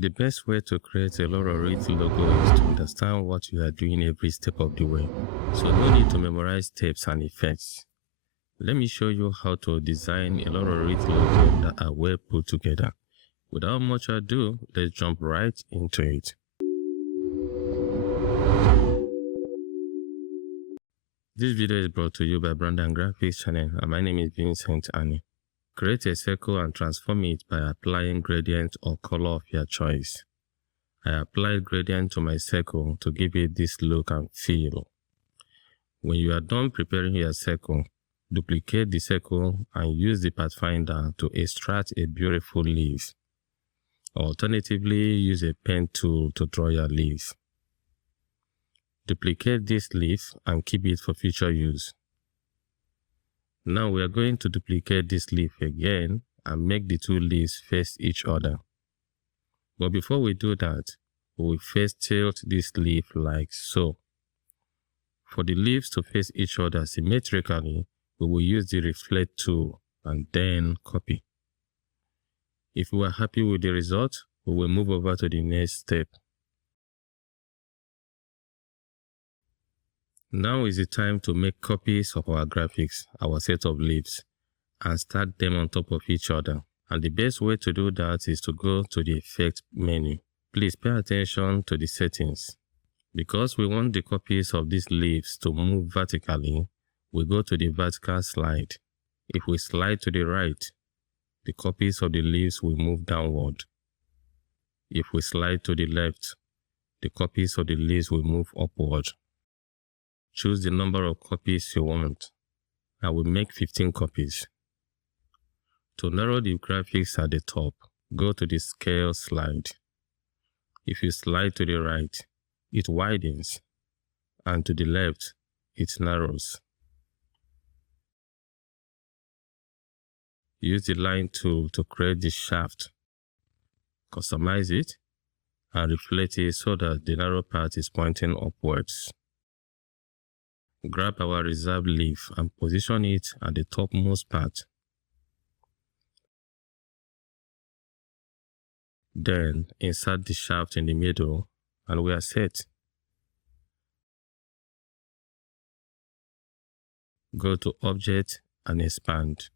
The best way to create a Laurel wreath logo is to understand what you are doing every step of the way. So no need to memorize steps and effects. Let me show you how to design a Laurel wreath logo that are well put together. Without much ado, let's jump right into it. This video is brought to you by Brandon Graphics channel, and my name is Vincent Annie. Create a circle and transform it by applying gradient or color of your choice. I applied gradient to my circle to give it this look and feel. When you are done preparing your circle, duplicate the circle and use the pathfinder to extract a beautiful leaf. Alternatively, use a pen tool to draw your leaf. Duplicate this leaf and keep it for future use. Now we are going to duplicate this leaf again and make the two leaves face each other. But before we do that, we will first tilt this leaf like so. For the leaves to face each other symmetrically, we will use the reflect tool and then copy. If we are happy with the result, we will move over to the next step. Now is the time to make copies of our graphics, our set of leaves, and stack them on top of each other. And the best way to do that is to go to the Effect menu. Please pay attention to the settings. Because we want the copies of these leaves to move vertically, we go to the vertical slide. If we slide to the right, the copies of the leaves will move downward. If we slide to the left, the copies of the leaves will move upward. Choose the number of copies you want. I will make 15 copies. To narrow the graphics at the top, go to the scale slide. If you slide to the right, it widens, and to the left, it narrows. Use the line tool to create the shaft. Customize it and reflect it so that the narrow part is pointing upwards. Grab our reserved leaf and position it at the topmost part. Then insert the shaft in the middle and we are set. Go to Object and Expand.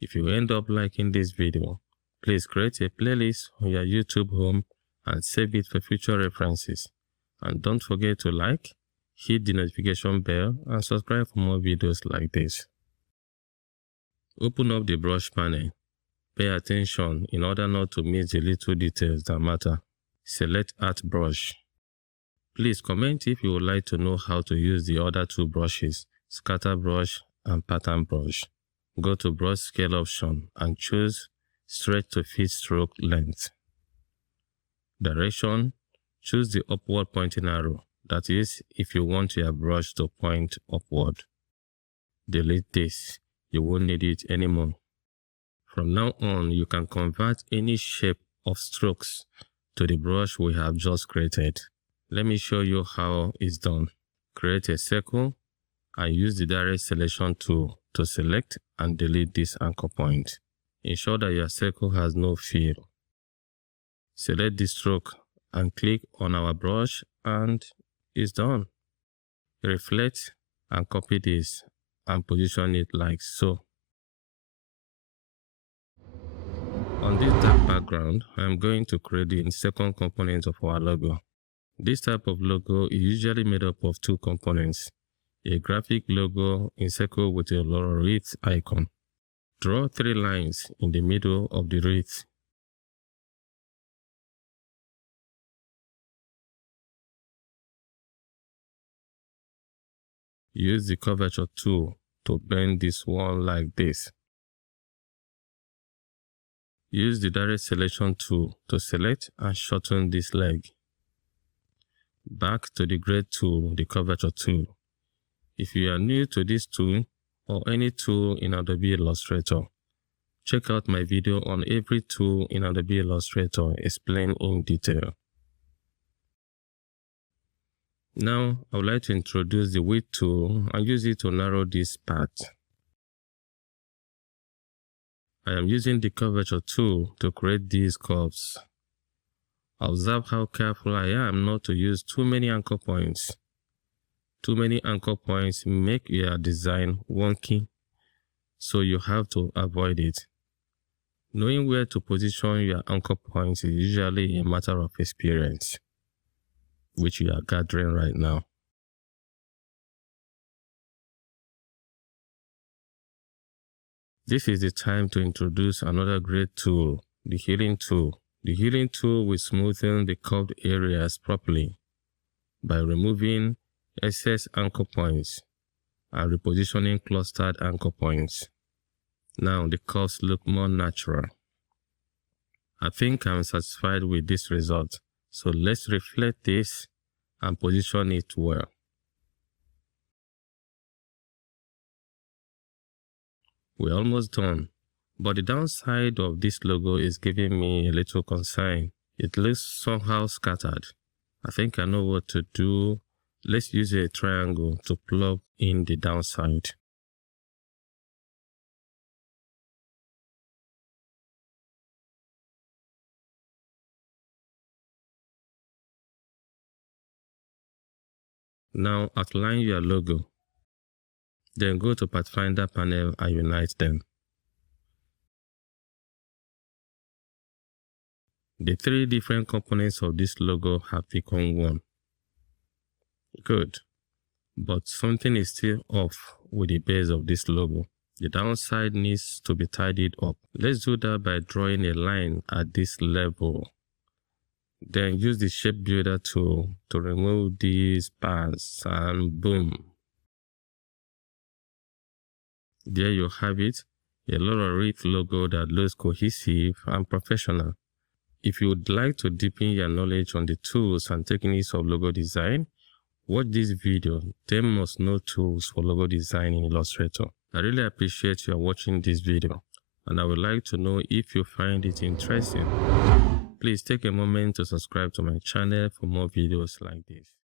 If you end up liking this video, please create a playlist on your YouTube home and save it for future references. And don't forget to like, hit the notification bell and subscribe for more videos like this. Open up the brush panel. Pay attention in order not to miss the little details that matter. Select Art Brush. Please comment if you would like to know how to use the other two brushes, Scatter Brush and Pattern Brush. Go to Brush Scale option and choose Stretch to fit stroke length. Direction, choose the upward pointing arrow. That is, if you want your brush to point upward. Delete this. You won't need it anymore. From now on, you can convert any shape of strokes to the brush we have just created. Let me show you how it's done. Create a circle and use the direct selection tool to select and delete this anchor point. Ensure that your circle has no fill. Select the stroke and click on our brush and it's done. Reflect and copy this and position it like so. On this dark background, I am going to create the second component of our logo. This type of logo is usually made up of two components, a graphic logo encircled with a Laurel wreath icon. Draw 3 lines in the middle of the wreath. Use the curvature tool to bend this one like this. Use the direct selection tool to select and shorten this leg. Back to the grade tool, the curvature tool. If you are new to this tool or any tool in Adobe Illustrator, check out my video on every tool in Adobe Illustrator explained in detail. Now, I would like to introduce the width tool and use it to narrow this part. I am using the curvature tool to create these curves. Observe how careful I am not to use too many anchor points. Too many anchor points make your design wonky, so you have to avoid it. Knowing where to position your anchor points is usually a matter of experience, which you are gathering right now. This is the time to introduce another great tool, the healing tool. The healing tool will smoothen the curved areas properly by removing excess anchor points and repositioning clustered anchor points. Now the curves look more natural. I think I'm satisfied with this result, so let's reflect this and position it well. We're almost done, but the downside of this logo is giving me a little concern. It looks somehow scattered. I think I know what to do. Let's use a triangle to plug in the downside. Now outline your logo. Then go to Pathfinder panel and unite them. The three different components of this logo have become one. Good. But something is still off with the base of this logo. The downside needs to be tidied up. Let's do that by drawing a line at this level. Then use the shape builder tool to remove these bands and boom. There you have it, a Laurel wreath logo that looks cohesive and professional. If you would like to deepen your knowledge on the tools and techniques of logo design, watch this video, 10 must know tools for logo design in Illustrator. I really appreciate you watching this video, and I would like to know if you find it interesting. Please take a moment to subscribe to my channel for more videos like this.